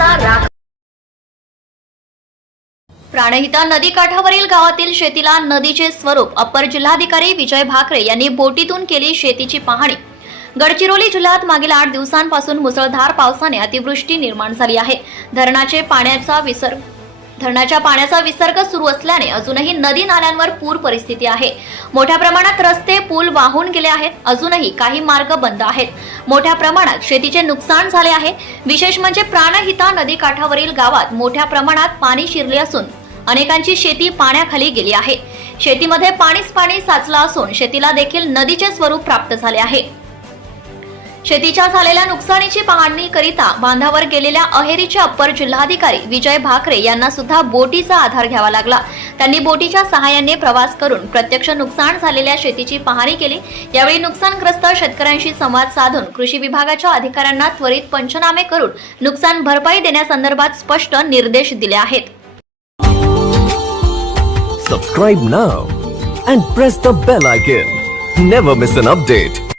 राख. प्राणहिता नदी काठावरील गावातील शेतीला नदीचे स्वरूप अप्पर जिल्हाधिकारी विजय भाकरे यांनी बोटीतून केली शेतीची पाहणी. गडचिरोली जिल्ह्यात मागील आठ दिवसांपासून मुसळधार पावसाने अतिवृष्टी निर्माण झाली आहे. धरणाचे पाण्याचा विसर्ग धरणाच्या पाण्याचा विसर्ग सुरू असल्याने अजूनही नदी नाल्यांवर पूर परिस्थिती आहे. मोठ्या प्रमाणात रस्ते पूल वाहून गेले आहेत. अजूनही काही मार्ग बंद आहेत. मोठ्या प्रमाणात शेतीचे नुकसान झाले आहे. विशेष म्हणजे प्राणहिता नदी काठावरील गावात मोठ्या प्रमाणात पाणी शिरले असून अनेकांची शेती पाण्याखाली गेली आहे. शेतीमध्ये पाणीच पाणी साचलं असून शेतीला देखील नदीचे स्वरूप प्राप्त झाले आहे. शेतीच्या झालेल्या नुकसानीची पाहणी करिता बांधावर गेलेल्या अहेरीचे अप्पर जिल्हाधिकारी विजय भाकरे यांना सुद्धा बोटीचा आधार घ्यावा लागला त्यांनी बोटीच्या सहाय्याने प्रवास करून प्रत्यक्ष नुकसान झालेल्या शेतीची पाहणी केली यावेळी नुकसानग्रस्त शेतकऱ्यांशी संवाद साधून कृषी विभागाच्या अधिकाऱ्यांना त्वरित पंचनामे करून नुकसान भरपाई देण्यासंदर्भात स्पष्ट निर्देश दिले आहेत Subscribe now and press the bell icon. Never miss an update.